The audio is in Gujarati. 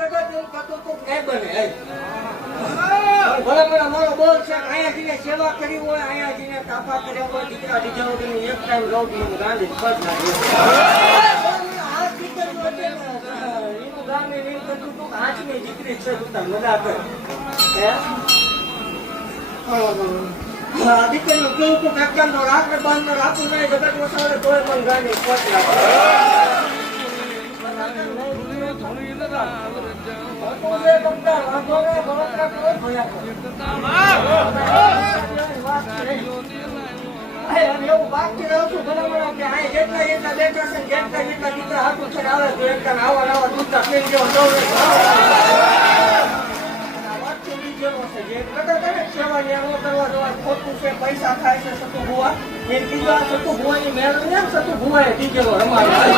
કદાચ એવું થતું તું નહીં બને. ભલે ભલે મારો બોલ છે અહીંયા જઈને સેવા કરી હોય, અહીંયા જઈને તાપા કર્યા હોય, દીકરા દીકરા વગરની એક ટાઈમ રોટલી ગાંધી પગ નાખી આ દીકરીઓ છે ને એનું ગામે એમ થતું તું હાથની દીકરી છે તું મજા કર દીકરીનું કેવું તું કાકાનો રાત્રે બાંધનો રાખું નહીં જગત વસાવે તોય પણ ગાંધી પગ નાખે. એવું બાકી રહું છું બરાબર કે આ જેટલા જેટલા બેઠા છે જેટલા જેટલા દીકરા હાથું છે આવે તો એકદમ આવા નવા દૂધના પેન જેવો દોડે ખોટું છે પૈસા ખાય છે સતુ ભુવા એ કીધું આ સતુ ભુવાની મેળવી ને સતુ ભુવાએ દીકરો રમાડ્યો.